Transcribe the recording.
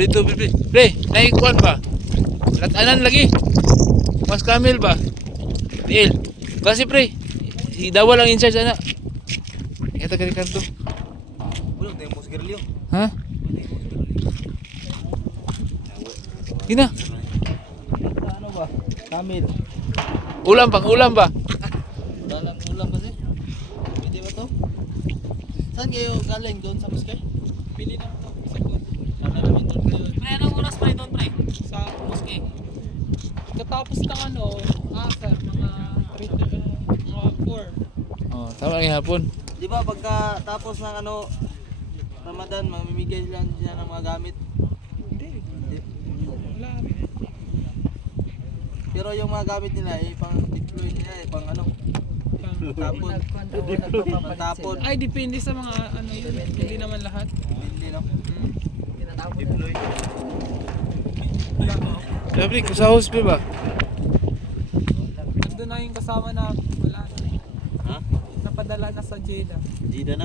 Dito, pre, naikuan ba? Latanan lagi. Mas Camel ba? Tiil. Kasi pre, si Dawa lang in charge ana. Kaya taga Ricardo. Ulo, tayo mo sigarilyo. Ha? Gina. Ano ba? Camel. Ulam ba? Ulam kasi. Pwede ba to? Saan kayo galing doon sa Muskay? Pili na ako sa food. Sana namin doon kayo. Pre, anong oras pa ito, pre? Sa Muske. Katapos ng ano, sir, mga 4. Oh, tama lang yung hapon. Di ba pagka tapos ng ano, Ramadan, mamimigay lang siya ng mga gamit. Hindi. Wala. Pero yung mga gamit nila pang deploy nila pang ano, tapon. Tapon. Ay, depende sa mga ano yun. Hindi naman lahat. Hindi no. Deploy. Sabi, sa house ba? Nandun na yung kasama na wala na. Ha? Napadala na sa Jeddah. Di na.